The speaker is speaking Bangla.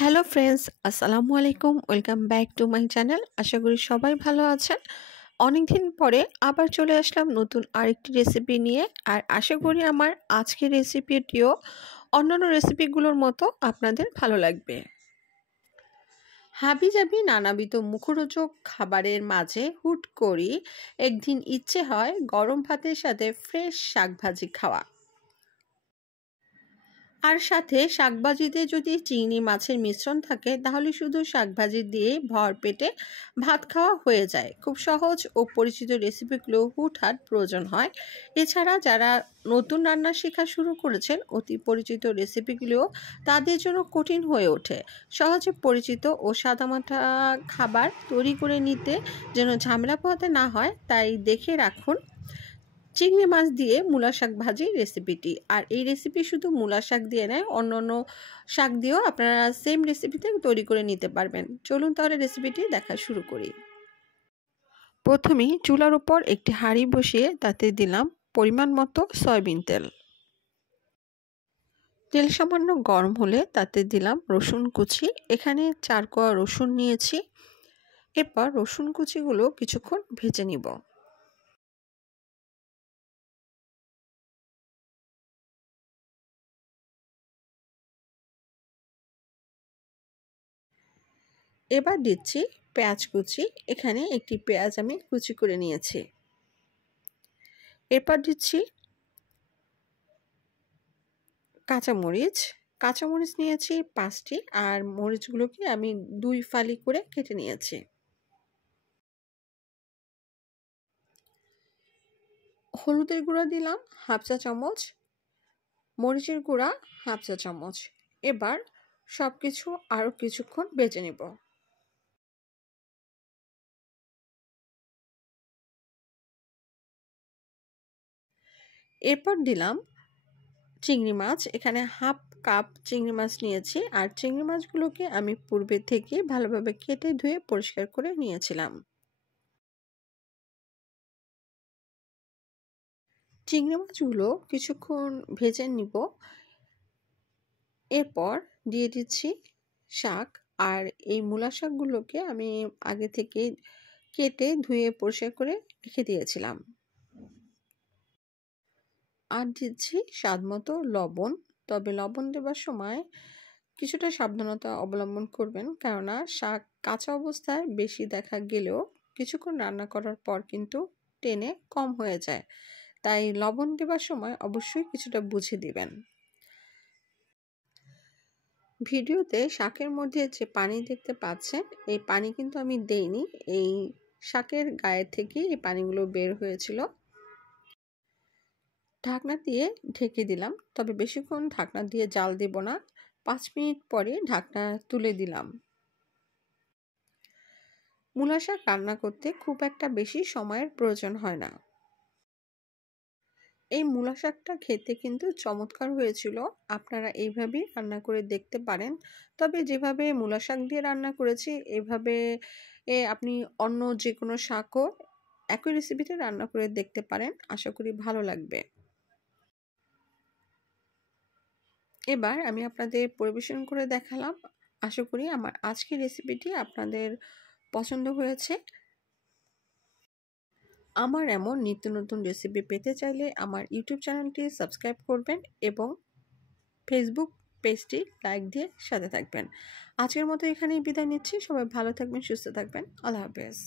হ্যালো ফ্রেন্ডস, আসসালামু আলাইকুম। Welcome back to my channel. আশা করি সবাই ভালো আছেন। অনেকদিন পরে আবার চলে আসলাম নতুন আরেকটি রেসিপি নিয়ে। আর আশা করি আমার আজকের রেসিপিটিও অন্যান্য রেসিপিগুলোর মতো আপনাদের ভালো লাগবে। হাবিজাবি নানাবিধ মুখরোচক খাবারের মাঝে হুট করি একদিন ইচ্ছে হয় গরম ভাতের সাথে ফ্রেশ শাকভাজি খাওয়া। আর সাথে শাকভাজিতে যদি চিংড়ি মাছের মিশ্রণ থাকে তাহলে শুধু শাকভাজি দিয়ে ভর পেটে ভাত খাওয়া হয়ে যায়। খুব সহজ ও পরিচিত রেসিপিগুলো হুটহাট প্রয়োজন হয়। এছাড়া যারা নতুন রান্না শেখা শুরু করেছেন অতি পরিচিত রেসিপিগুলো তাদের জন্য কঠিন হয়ে ওঠে। সহজে পরিচিত ও সাদামাটা খাবার তৈরি করে নিতে যেন ঝামেলা পোহাতে না হয় তাই দেখে রাখুন চিংড়ি মাছ দিয়ে মূলা শাক ভাজির রেসিপিটি। আর এই রেসিপি শুধু মূলা শাক দিয়ে নয়, অন্য শাক দিয়েও আপনারা সেম রেসিপিতে তৈরি করে নিতে পারবেন। চলুন তাহলে রেসিপিটি দেখা শুরু করি। প্রথমেই চুলার উপর একটি হাঁড়ি বসিয়ে তাতে দিলাম পরিমাণ মতো সয়াবিন তেল। তেল সামান্য গরম হলে তাতে দিলাম রসুন কুচি। এখানে 4 কোয়া রসুন নিয়েছি। এরপর রসুন কুচিগুলো কিছুক্ষণ ভেজে নিব। এবার দিচ্ছি পেঁয়াজ কুচি। এখানে একটি পেঁয়াজ আমি কুচি করে নিয়েছি। এরপর দিচ্ছি কাঁচামরিচ নিয়েছি 5টি। আর মরিচগুলোকে আমি 2 ফালি করে কেটে নিয়েছি। হলুদের গুঁড়া দিলাম 1/2 চা চামচ, মরিচের গুঁড়া 1/2 চা চামচ। এবার সব কিছু আরও কিছুক্ষণ ভেজে নেব। এরপর দিলাম চিংড়ি মাছ। এখানে 1/2 কাপ চিংড়ি মাছ নিয়েছি। আর চিংড়ি মাছগুলোকে আমি পূর্বে থেকে ভালোভাবে কেটে ধুয়ে পরিষ্কার করে নিয়েছিলাম। চিংড়ি মাছগুলো কিছুক্ষণ ভেজে নিব। এরপর দিয়ে দিচ্ছি শাক। আর এই মূলা শাকগুলোকে আমি আগে থেকে কেটে ধুয়ে পরিষ্কার করে রেখে দিয়েছিলাম। আর দিচ্ছি স্বাদ মতো লবণ। তবে লবণ দেওয়ার সময় কিছুটা সাবধানতা অবলম্বন করবেন, কেননা শাক কাঁচা অবস্থায় বেশি দেখা গেলেও কিছুক্ষণ রান্না করার পর কিন্তু টেনে কম হয়ে যায়। তাই লবণ দেওয়ার সময় অবশ্যই কিছুটা বুঝে দিবেন। ভিডিওতে শাকের মধ্যে যে পানি দেখতে পাচ্ছেন এই পানি কিন্তু আমি দেইনি। এই শাকের গায়ে থেকে এই পানিগুলো বের হয়েছিল। ঢাকনা দিয়ে ঢেকে দিলাম। তবে বেশিক্ষণ ঢাকনা দিয়ে জাল দেব না। 5 মিনিট পরে ঢাকনা তুলে দিলাম। মূলা শাক রান্না করতে খুব একটা বেশি সময়ের প্রয়োজন হয় না। এই মূলা শাকটা খেতে কিন্তু চমৎকার হয়েছিল। আপনারা এইভাবেই রান্না করে দেখতে পারেন। তবে যেভাবে মূলা শাক দিয়ে রান্না করেছি এভাবে আপনি অন্য যে কোনো শাকও একই রেসিপিতে রান্না করে দেখতে পারেন। আশা করি ভালো লাগবে। এবার আমি আপনাদের পরিবেশন করে দেখালাম। আশা করি আমার আজকের রেসিপিটি আপনাদের পছন্দ হয়েছে। আমার এমন নিত্য নতুন রেসিপি পেতে চাইলে আমার ইউটিউব চ্যানেলটি সাবস্ক্রাইব করবেন এবং ফেসবুক পেজটি লাইক দিয়ে সাথে থাকবেন। আজকের মতো এখানেই বিদায় নিচ্ছি। সবাই ভালো থাকবেন, সুস্থ থাকবেন। আল্লাহ হাফেজ।